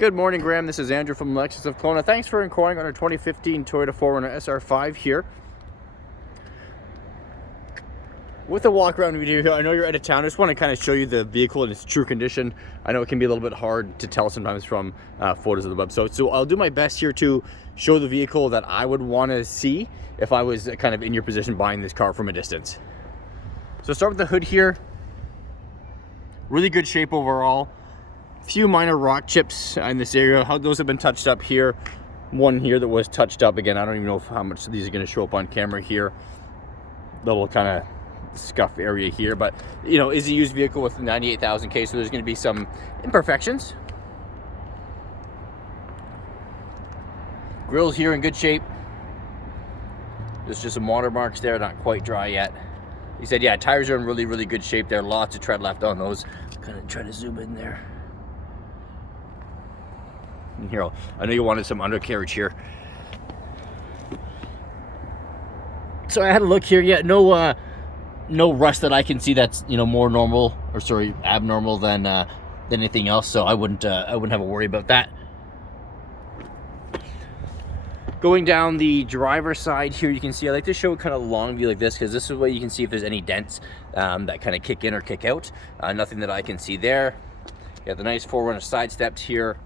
Good morning, Graham. This is Andrew from Lexus of Kelowna. Thanks for inquiring on our 2015 Toyota 4Runner SR5 here. With a walk around video here, I know you're out of town. I just want to kind of show you the vehicle in its true condition. I know it can be a little bit hard to tell sometimes from photos of the website. So I'll do my best here to show the vehicle that I would want to see if I was kind of in your position buying this car from a distance. So start with the hood here. Really good shape overall. Few minor rock chips in this area. How those have been touched up here. One here that was touched up again. I don't even know how much of these are going to show up on camera here. Little kind of scuff area here, but you know, is a used vehicle with 98,000 so there's going to be some imperfections. Grill's here in good shape. There's just some watermarks there, not quite dry yet. He said, yeah, tires are in really good shape there. Lots of tread left on those. Kind of try to zoom in there. And here, I know you wanted some undercarriage here. So I had a look here. Yeah, no rust that I can see that's, you know, more normal, or sorry, abnormal than anything else. So I wouldn't have a worry about that. Going down the driver's side here, you can see I like to show kind of long view like this because this is where you can see if there's any dents that kind of kick in or kick out. Nothing that I can see there. You got the nice 4Runner side steps here.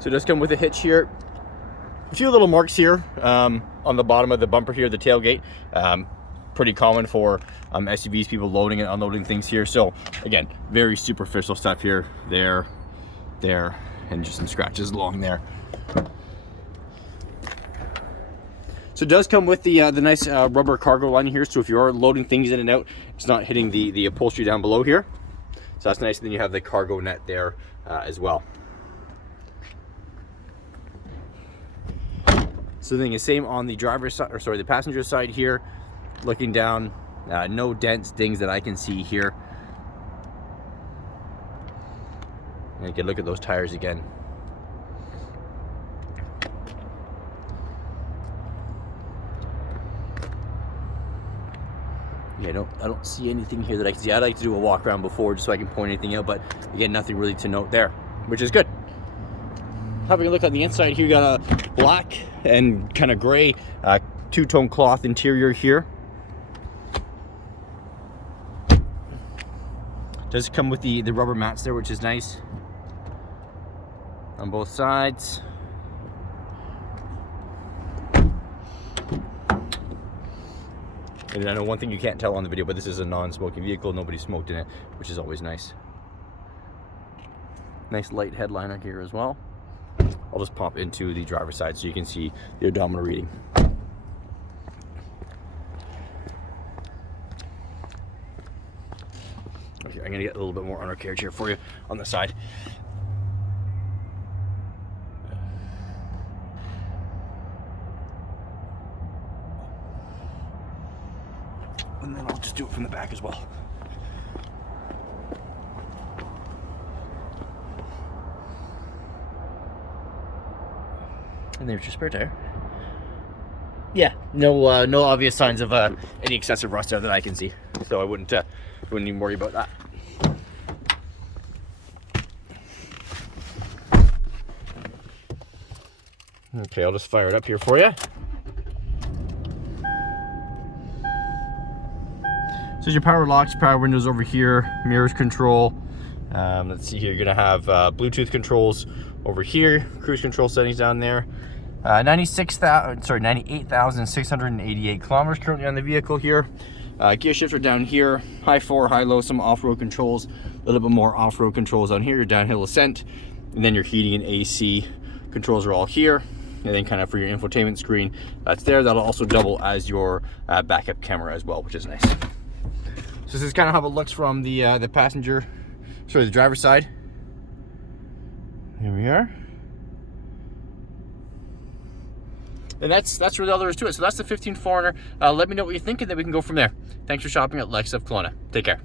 So it does come with a hitch here. A few little marks here on the bottom of the bumper here, the tailgate. Pretty common for SUVs, people loading and unloading things here. So again, very superficial stuff here, there, and just some scratches along there. So it does come with the nice rubber cargo line here. So if you are loading things in and out, it's not hitting the upholstery down below here. So that's nice. And then you have the cargo net there as well. So the thing is same on the driver's side, or sorry, the passenger side here. Looking down, no dents, dings that I can see here. And you can look at those tires again. Yeah, I don't see anything here that I can see. I'd like to do a walk around before just so I can point anything out, but again, nothing really to note there, which is good. Having a look on the inside here, you got a black and kind of gray two-tone cloth interior here. Does come with the rubber mats there, which is nice on both sides. And I know one thing you can't tell on the video, but this is a non-smoking vehicle. Nobody smoked in it, which is always nice. Nice light headliner here as well. I'll just pop into the driver's side so you can see the odometer reading. Okay, I'm gonna get a little bit more undercarriage here for you on the side. And then I'll just do it from the back as well. And there's your spare tire. Yeah, no obvious signs of any excessive rust there that I can see, so I wouldn't even worry about that. Okay, I'll just fire it up here for you. So your power locks, power windows over here, mirrors control. Let's see here, you're gonna have Bluetooth controls over here, cruise control settings down there. 98,688 kilometers currently on the vehicle here. Gear shifter down here, high 4, high low, some off-road controls, a little bit more off-road controls on here, your downhill ascent, and then your heating and AC controls are all here. And then kind of for your infotainment screen, that's there. That'll also double as your backup camera as well, which is nice. So this is kind of how it looks from the driver's side. Here we are. And that's really all there is to it. So that's the 15 4Runner. Let me know what you think, and then we can go from there. Thanks for shopping at Lexus of Kelowna. Take care.